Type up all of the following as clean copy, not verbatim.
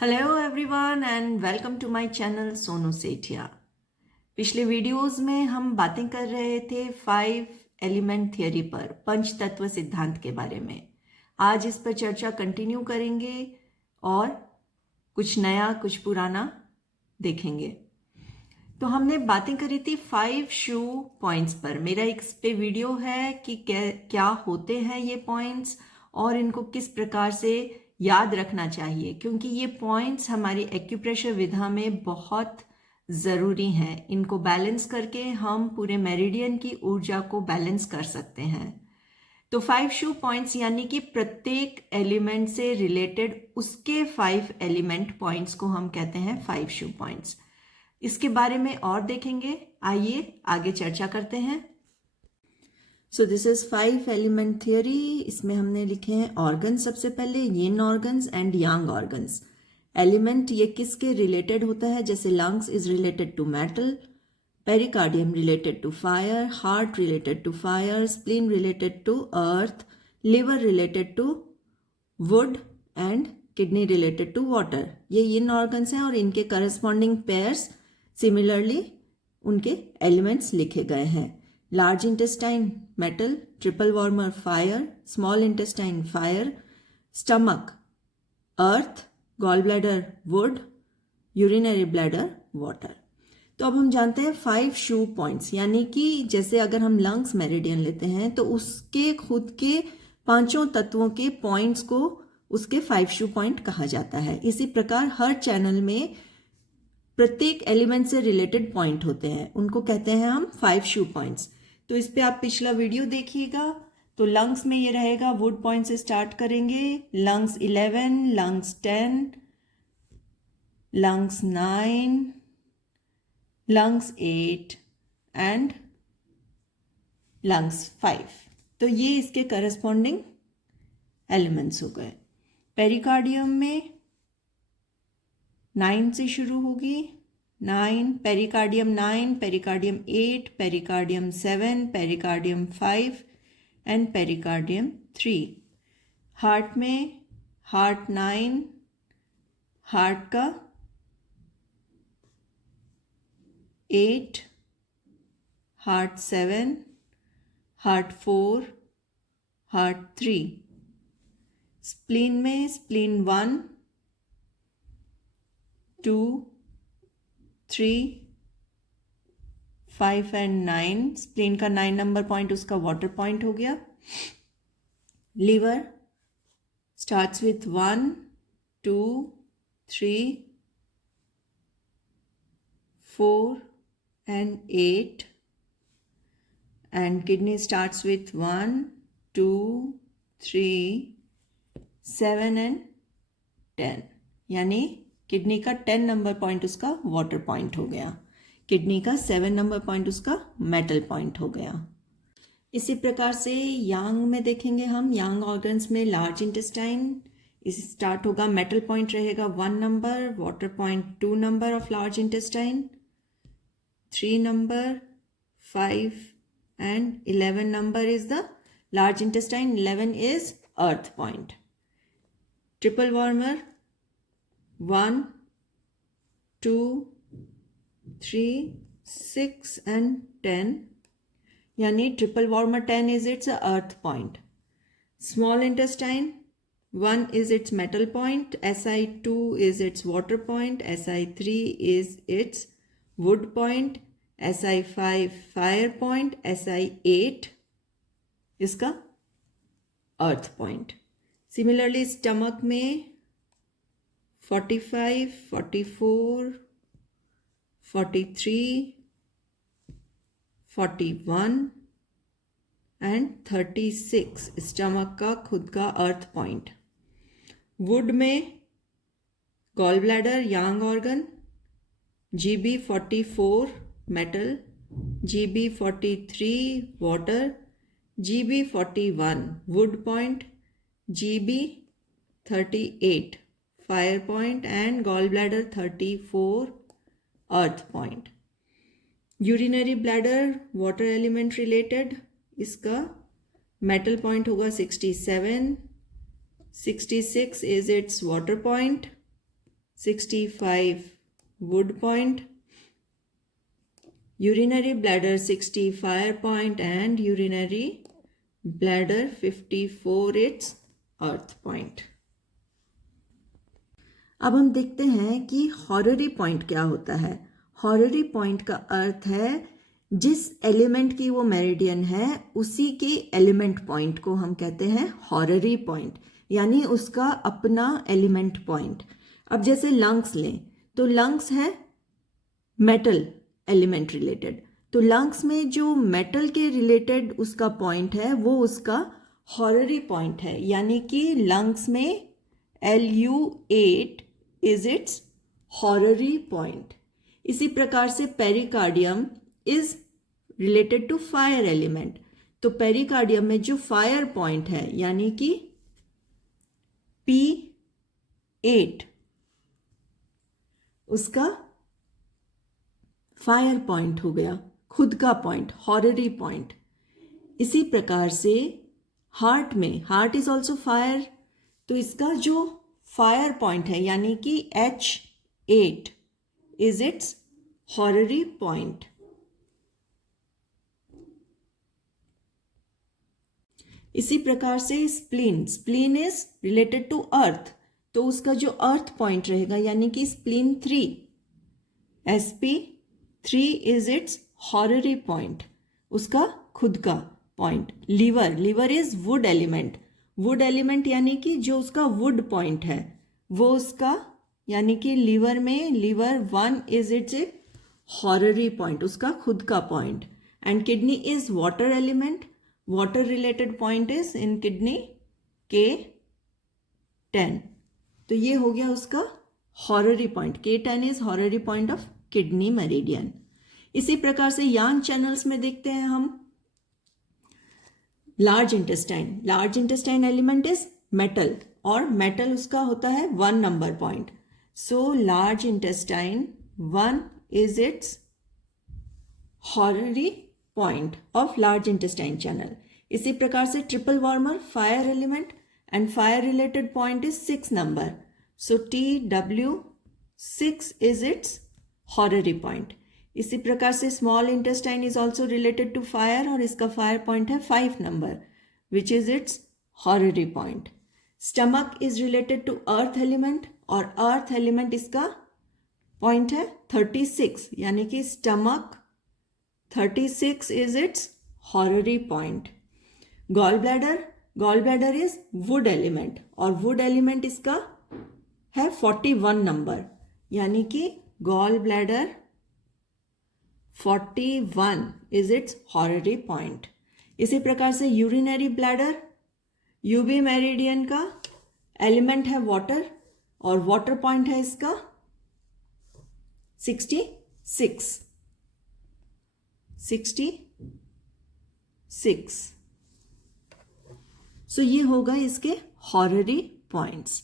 Hello everyone and welcome to my channel Sonu Sethia. पिछले videos में हम बातें कर रहे थे 5 एलिमेंट थियरी पर, पंच तत्व सिद्धांत के बारे में। आज इस पर चर्चा कंटिन्यू करेंगे और कुछ नया कुछ पुराना देखेंगे। तो हमने बातें करी थी 5 शू पॉइंट्स पर। मेरा एक इस पे वीडियो है कि क्या होते हैं ये पॉइंट्स और इनको किस प्रकार से याद रखना चाहिए, क्योंकि ये पॉइंट्स हमारी एक्यूप्रेशर विधा में बहुत ज़रूरी हैं। इनको बैलेंस करके हम पूरे मेरिडियन की ऊर्जा को बैलेंस कर सकते हैं। तो 5 शू पॉइंट्स यानी कि प्रत्येक एलिमेंट से रिलेटेड उसके 5 एलिमेंट पॉइंट्स को हम कहते हैं 5 शू पॉइंट्स। इसके बारे में और देखेंगे। आइए आगे चर्चा करते हैं। So this is 5 element theory. इसमें हमने लिखे हैं ऑर्गन, सबसे पहले yin organs and yang organs. Element ये किसके रिलेटेड होता है, जैसे lungs is related to metal, pericardium related to fire, heart related to fire, spleen related to earth, liver related to wood and kidney related to water. ये yin organs हैं और इनके corresponding pairs similarly उनके elements लिखे गए हैं। Large intestine metal, triple warmer fire, small intestine fire, stomach earth, gall bladder wood, urinary bladder water. तो अब हम जानते हैं 5 शू पॉइंट्स, यानी कि जैसे अगर हम लंग्स मेरिडियन लेते हैं तो उसके खुद के पांचों तत्वों के पॉइंट्स को उसके 5 शू पॉइंट कहा जाता है। इसी प्रकार हर चैनल में प्रत्येक एलिमेंट से रिलेटेड पॉइंट होते हैं, उनको कहते हैं हम 5 शू पॉइंट्स। तो इस पे आप पिछला वीडियो देखिएगा। तो लंग्स में ये रहेगा, वुड पॉइंट से स्टार्ट करेंगे। Lungs 11, lungs 10, lungs 9, lungs 8 and lungs 5। तो ये इसके करस्पॉन्डिंग एलिमेंट्स हो गए। पेरिकार्डियम में 9 से शुरू होगी, 9, pericardium 9, pericardium 8, pericardium 7, pericardium 5 and pericardium 3। Heart में हार्ट 9, हार्ट का 8, हार्ट 7, हार्ट 4, हार्ट 3। स्प्लीन में स्प्लीन 1, 2, 3, 5 एंड 9। स्प्लीन का 9 नंबर पॉइंट उसका वाटर पॉइंट हो गया। Liver starts with 1, 2, 3, 4 and 8 and kidney starts with 1, 2, 3, 7 and 10, यानी किडनी का 10 नंबर पॉइंट उसका वाटर पॉइंट हो गया, किडनी का 7 नंबर पॉइंट उसका मेटल पॉइंट हो गया। इसी प्रकार से यांग में देखेंगे हम। यांग ऑर्गन्स में लार्ज इंटेस्टाइन इस स्टार्ट होगा, मेटल पॉइंट रहेगा 1 number, water point 2 number of large intestine, 3 number, 5 and 11 number is the large intestine, 11 is earth point. Triple warmer 1, 2, 3, 6 and 10, यानी triple warmer 10 is its earth point. Small intestine 1 is its metal point, SI2 is its water point, SI3 is its wood point, SI5 fire point, SI8 इसका अर्थ point. Similarly stomach में 45, 44, 43, 41 and 36 stomach का खुद का earth point. Wood में gall bladder yang organ, GB44 metal, GB43 water, GB41 wood point, GB38 fire point and gall bladder 34 earth point. Urinary bladder water element related, इसका metal point होगा 67, 66 is its water point, 65 wood point, urinary bladder 60 fire point, and urinary bladder 54 its earth point. अब हम देखते हैं कि horary point क्या होता है। हॉररी पॉइंट का अर्थ है जिस एलिमेंट की वो मेरिडियन है उसी के एलिमेंट पॉइंट को हम कहते हैं हॉररी पॉइंट, यानी उसका अपना एलिमेंट पॉइंट। अब जैसे लंग्स लें तो लंग्स है मेटल एलिमेंट रिलेटेड, तो लंग्स में जो मेटल के रिलेटेड उसका पॉइंट है वो उसका हॉररी पॉइंट है, यानी कि लंग्स में Lu8 is its horary point. इसी प्रकार से pericardium is related to fire element, तो पेरिकार्डियम में जो फायर पॉइंट है यानी कि P8 उसका फायर पॉइंट हो गया, खुद का पॉइंट, हॉररी पॉइंट। इसी प्रकार से हार्ट में, हार्ट इज ऑल्सो फायर, तो इसका जो फायर पॉइंट है यानी कि H8 is its horary point. इसी प्रकार से spleen, spleen is related to earth, तो उसका जो अर्थ पॉइंट रहेगा यानी कि spleen 3 SP3 is its horary point, उसका खुद का point. Liver, liver is wood element, wood element यानी कि जो उसका वुड पॉइंट है वो उसका, यानी कि लीवर में liver 1 is its a horary point, उसका खुद का पॉइंट। And kidney is water element, water related point is in kidney K10, तो ये हो गया उसका horary point. K10 is horary point of kidney meridian. इसी प्रकार से यांग चैनल्स में देखते हैं हम large intestine, large intestine element is metal और मेटल उसका होता है 1 number point, so large intestine 1 is its horary point of large intestine channel. इसी प्रकार से triple warmer fire element and fire related point is 6 number, so TW6 is its horary point. इसी प्रकार से small intestine is also related to fire और इसका fire point है 5 number which is its horary point. Stomach is related to earth element और earth element इसका point है 36, यानी कि stomach 36 is its horary point. Gall bladder, gall bladder is wood element और wood element इसका है 41 number, यानी कि gall bladder 41 is its horary point. इसी प्रकार से यूरिनरी ब्लैडर, यूबी मेरिडियन का एलिमेंट है वाटर और वाटर पॉइंट है इसका 66। सो ये होगा इसके हॉररी पॉइंट्स।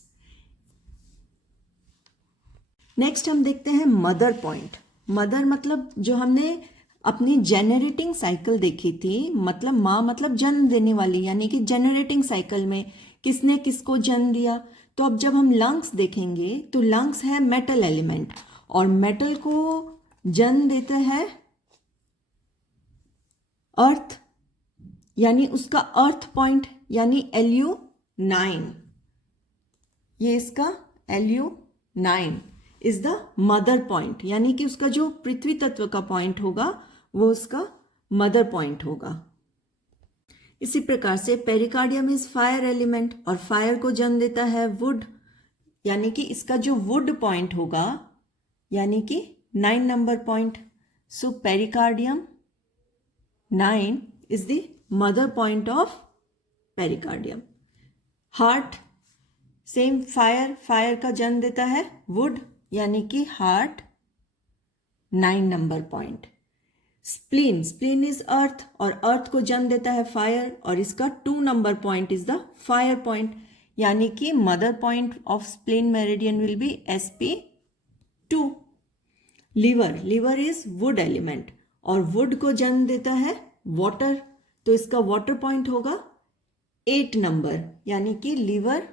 नेक्स्ट हम देखते हैं मदर पॉइंट। मदर मतलब जो हमने अपनी जेनरेटिंग साइकिल देखी थी, मतलब माँ मतलब जन्म देने वाली, यानी कि जेनरेटिंग साइकिल में किसने किसको जन्म दिया। तो अब जब हम लंग्स देखेंगे तो लंग्स है मेटल एलिमेंट और मेटल को जन्म देता है अर्थ, यानी उसका अर्थ पॉइंट यानी Lu9, ये इसका Lu9 is the mother point, यानी कि उसका जो पृथ्वी तत्व का पॉइंट होगा वो उसका मदर पॉइंट होगा। इसी प्रकार से पेरिकार्डियम इज फायर एलिमेंट और फायर को जन्म देता है वुड, यानी कि इसका जो वुड पॉइंट होगा यानी कि 9 number point, so pericardium 9 is the mother point of pericardium. Heart same fire, fire का जन्म देता है वुड, यानी कि heart 9 number point. Spleen, spleen is earth और अर्थ को जन्म देता है फायर और इसका 2 number point is the fire point, यानी कि mother point of spleen meridian will be SP2। Liver, liver is wood element और वुड को जन्म देता है वाटर, तो इसका वाटर पॉइंट होगा 8 नंबर, यानी कि liver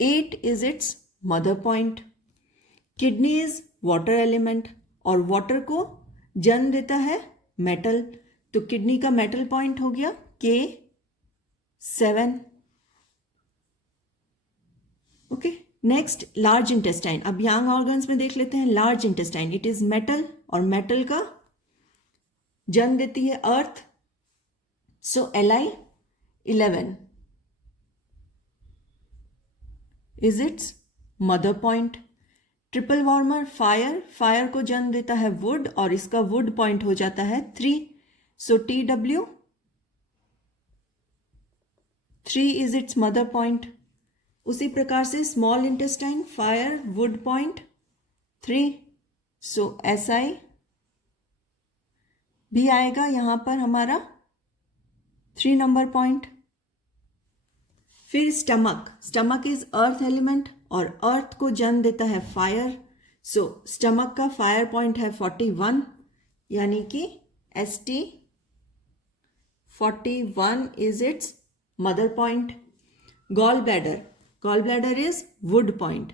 8 is its mother point. Kidney is water element और वाटर को जन्म देता है मेटल, तो किडनी का मेटल पॉइंट हो गया K7। Okay, next large intestine. अब यंग ऑर्गन्स में देख लेते हैं large intestine. It is metal और मेटल का जन्म देती है अर्थ, सो Li11 is its mother point. Triple warmer fire, fire को जन्म देता है वुड और इसका वुड पॉइंट हो जाता है 3, so Tw3 is its mother point. उसी प्रकार से small intestine fire wood point 3, so Si भी आएगा यहां पर हमारा 3 नंबर पॉइंट। फिर stomach, stomach is earth element और अर्थ को जन्म देता है फायर, सो स्टमक का फायर पॉइंट है 41, यानी कि St41 is its mother point. Gall bladder, gall bladder is wood point,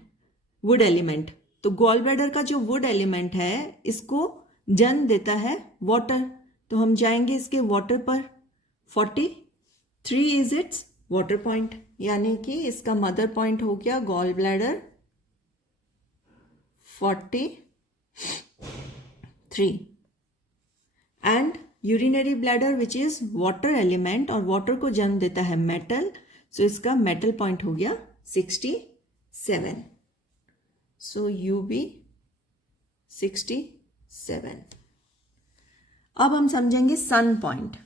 wood element. तो गॉल ब्लैडर का जो वुड एलिमेंट है इसको जन्म देता है वाटर, तो हम जाएंगे इसके वाटर पर। 43 इज इट्स वाटर पॉइंट, यानी कि इसका मदर पॉइंट हो गया gall bladder 43। And urinary bladder which is water element और वाटर को जन्म देता है मेटल, सो इसका मेटल पॉइंट हो गया 67, सो UB 67। अब हम समझेंगे सन पॉइंट।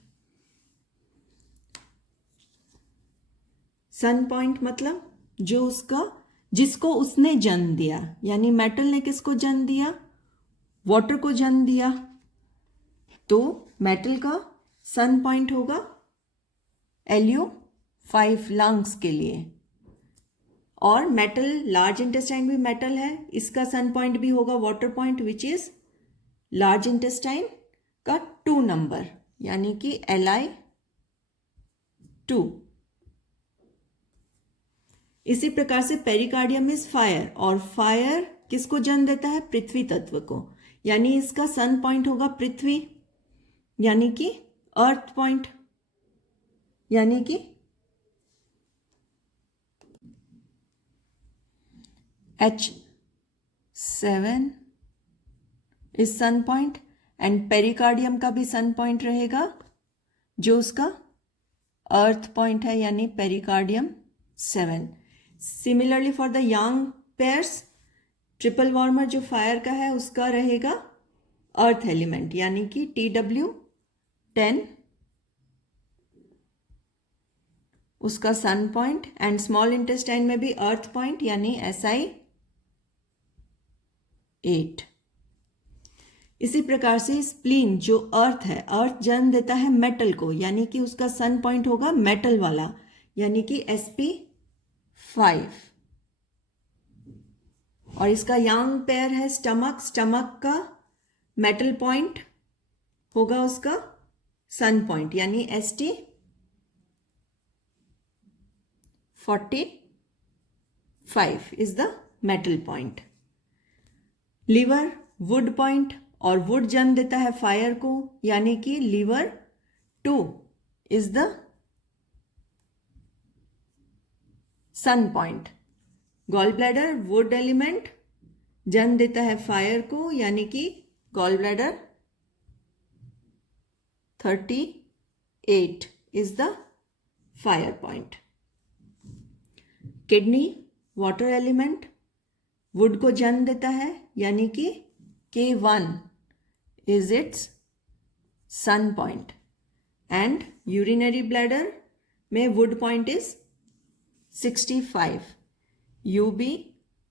सन पॉइंट मतलब जो उसका, जिसको उसने जन्म दिया, यानी मेटल ने किसको जन्म दिया, वाटर को जन्म दिया, तो मेटल का सन पॉइंट होगा Lu5 लंग्स के लिए। और मेटल, लार्ज इंटेस्टाइन भी मेटल है, इसका सन पॉइंट भी होगा water point which is large intestine का 2 नंबर, यानी कि Li2। इसी प्रकार से पेरिकार्डियम इज फायर और फायर किसको जन्म देता है, पृथ्वी तत्व को, यानी इसका सन पॉइंट होगा पृथ्वी, यानी कि अर्थ पॉइंट, यानी कि H7 is son point. And pericardium का भी सन पॉइंट रहेगा जो उसका अर्थ पॉइंट है, यानी pericardium 7। Similarly for the young pairs, triple warmer जो फायर का है उसका रहेगा अर्थ एलिमेंट, यानी कि Tw10 उसका son point. And small intestine में भी अर्थ पॉइंट, यानी Si8। इसी प्रकार से स्प्लीन जो अर्थ है, अर्थ जन्म देता है मेटल को, यानी कि उसका सन पॉइंट होगा मेटल वाला, यानी कि Sp5। और इसका यंग पेयर है स्टमक, स्टमक का मेटल पॉइंट होगा उसका सन पॉइंट, यानी St45 is the metal point. Liver wood point और वुड जन्म देता है फायर को, यानी कि Liver2 is the son point. Gall bladder wood element जन्म देता है फायर को, यानी कि gall bladder 38 is the fire point. Kidney water element wood को जन्म देता है, यानी कि K1 is it's sun point. And urinary bladder में wood point is 65, UB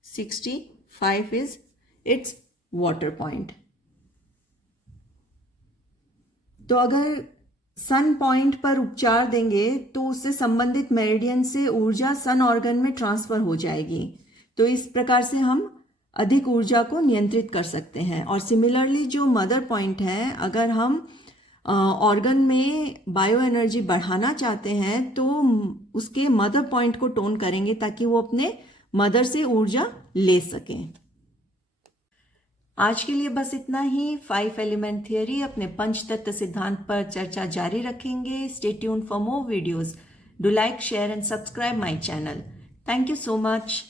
65 is its water point. तो अगर सन पॉइंट पर उपचार देंगे तो उससे संबंधित मेरिडियन से ऊर्जा सन ऑर्गन में ट्रांसफर हो जाएगी, तो इस प्रकार से हम अधिक ऊर्जा को नियंत्रित कर सकते हैं। और सिमिलरली जो मदर पॉइंट है, अगर हम ऑर्गन में बायो एनर्जी बढ़ाना चाहते हैं तो उसके मदर पॉइंट को टोन करेंगे ताकि वो अपने मदर से ऊर्जा ले सकें। आज के लिए बस इतना ही। 5 एलिमेंट थियरी अपने पंच तत्व सिद्धांत पर चर्चा जारी रखेंगे। Stay tuned for more videos. Do like, share and subscribe my channel. Thank you so much.